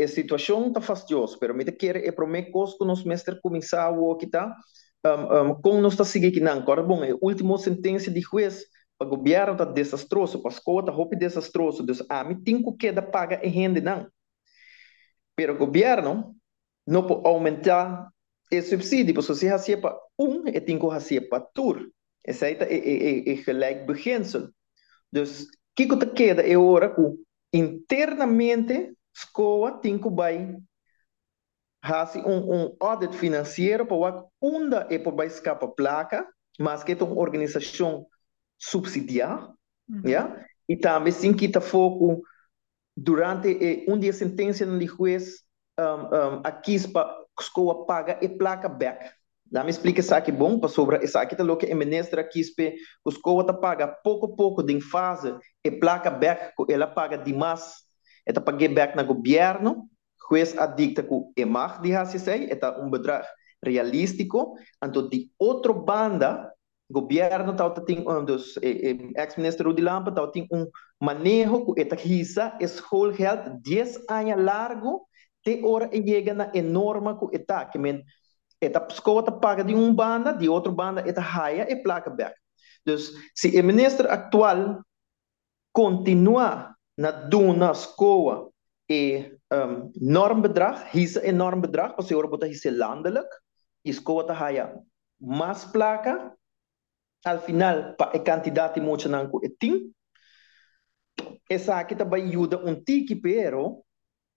a situação está fastidiosa, pero me quer é para mim coisa que nós mestre começar o que tá como nós está seguindo não, agora bom, a última sentença de juiz para o governo está desastroso, para a escola está roupa desastroso, então a mim tem que paga em renda não, pero o governo não pode aumentar o subsídio, porque se você para e tem que fazer para tur, essa é gelijk beginsel. Dus, que te queda é hora que internamente escola tem que vai fazer audit financeiro para onde é para escapar placa, mas que é uma organização subsidiária, yeah? E também sim que está foco durante dia sentença no juiz aqui a escola paga e placa back. Dá me explica isso aqui bom para sobre isso aqui tá lo que a ministra aqui a escola tá paga pouco a pouco de fase e placa back ela paga demais eta paga back na governo juiz adicta que é mais de sei eta bedrag realístico então de outra banda governo tá tem dos ex-ministro Rudi Lampa tá tem manejo que eta hisa schoolgeld 10 anos largo te hora chega na enorme que eta que eta escola paga de banda, de outra banda, eta raia e placa back. Dus, se o ministro atual continua na duna escola e enorm bedrag, hisa enorm bedrag, para se bota hisa landelijk, e escola ta raia mais placa, al final, pa e quantidade muito nanco e tim, essa aqui também ajuda tiki, pero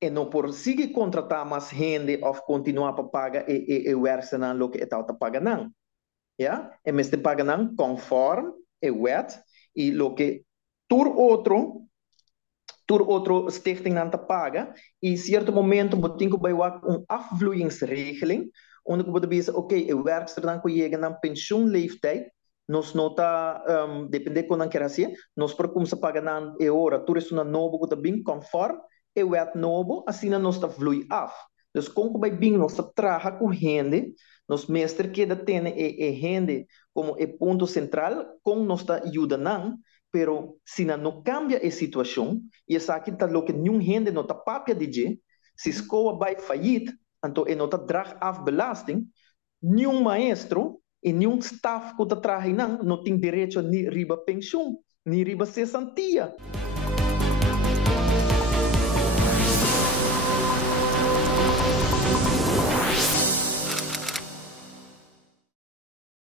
e não por seguir contratar mais gente ou continuar para pagar e werken aan lo que está paga não, ja? E mas te paga não conforme e wet e lo que tur outro stichting não te paga e certo momento moet que vai afvloeingsregeling onde que pode dizer ok, o werkster dan ko chega na pensioenleeftijd nós nota depende com não quer assim nós por como se paga não e hora tur is uma novo que também conforme e wet novo, assim nós está flui af. Dus como vai bem nós trabalha com gente, nós mestre que da tem gente como é ponto central, com nós está ajuda não, pero se não cambia a situação, e essa aqui está lo que nenhum gente não está papia de je, se escola vai falir, então e não está drag af belasting, nenhum maestro e nenhum staff que está trabalhando não tem direito nem riba pensão, nem riba cesantia.